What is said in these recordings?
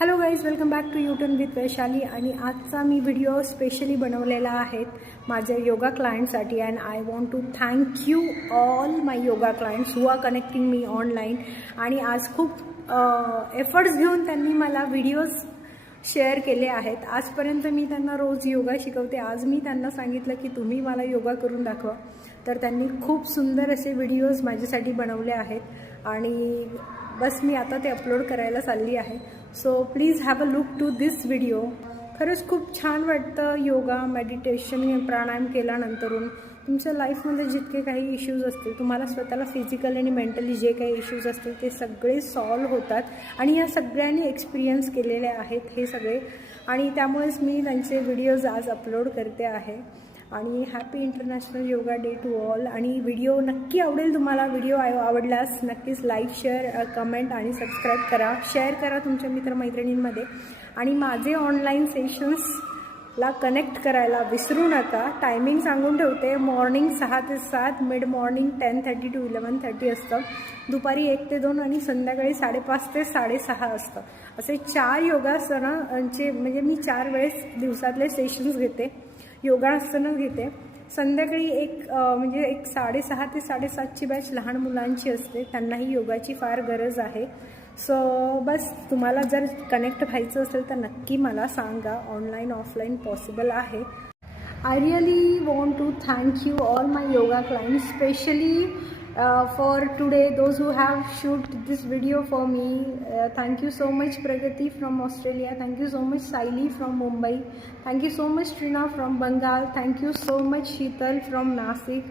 Hello guys, welcome back to U turn with Vaishali. आणि आजचा मी व्हिडिओ स्पेशली बनवलेला आहे माझ्या योगा क्लायंटसाठी. And I want to thank you all my yoga clients who are connecting me online. आणि आज खूप एफर्ट्स घेऊन त्यांनी मला व्हिडिओज शेअर केले आहेत. आजपर्यंत मी त्यांना रोज योगा शिकवते. आज मी त्यांना सांगितलं की तुम्ही मला योगा करून दाखवा. तर त्यांनी खूप सुंदर असे व्हिडिओज माझ्यासाठी बनवले आहेत आणि बस मी आता ते अपलोड करायला चालली आहे. So please have a look to this video. खरंच खूप छान वाटतं योगा, मेडिटेशन, प्राणायाम केल्यानंतरून. तुमच्या लाईफमध्ये जितके काही इश्यूज असतील, तुम्हाला स्वतःला फिजिकली आणि मेंटली जे काही इश्यूज असतील ते सगळे सॉल्व होतात. आणि या सगळ्यांनी एक्सपिरियन्स केलेले आहेत हे सगळे. आणि त्यामुळेच मी त्यांचे व्हिडिओज आज अपलोड करते आहे. आणि happy international yoga day to all. आणि व्हिडिओ नक्की आवडेल तुम्हाला. व्हिडिओ आवडल्यास नक्कीच लाईक, शेअर, कमेंट आणि सबस्क्राईब करा. शेअर करा तुमच्या मित्रमैत्रिणींमध्ये. आणि माझे ऑनलाईन सेशन्सला कनेक्ट करायला विसरू नका. टायमिंग सांगून ठेवते. मॉर्निंग 6 ते 7, मिड मॉर्निंग 10:30 to 11:30 असतं, दुपारी 1 ते 2 आणि संध्याकाळी 5:30 ते 6:30 असतं. असे 4 योगासनांचे म्हणजे मी 4 वेळेस दिवसातले सेशन्स घेते, योगासनं घेते. संध्याकाळी एक 6:30 ते 7:30ची बॅच लहान मुलांची असते. त्यांनाही योगाची फार गरज आहे. सो बस तुम्हाला जर कनेक्ट व्हायचं असेल तर नक्की मला सांगा. ऑनलाईन ऑफलाईन पॉसिबल आहे. I really want to thank you all my yoga clients, especially for today, those who have shoot this video for me. Thank you so much Pragati from Australia. Thank you so much Saili from Mumbai. Thank you so much Trina from Bengal. Thank you so much Sheetal from Nasik.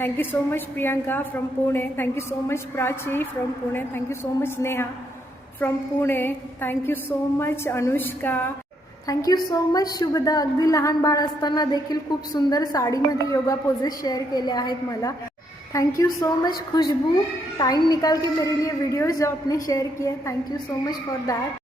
Thank you so much Priyanka from Pune. Thank you so much Prachi from Pune. Thank you so much Neha from Pune. Thank you so much Anushka. Thank you so much Shubhada. अगदी लहान बाळ असताना देखील खूप सुंदर साडीमध्ये yoga poses share केले आहेत मला. Thank you so much Khushboo. Time निकाल के मेरे लिए वीडियोस जो आपने शेयर किए, thank you so much for that.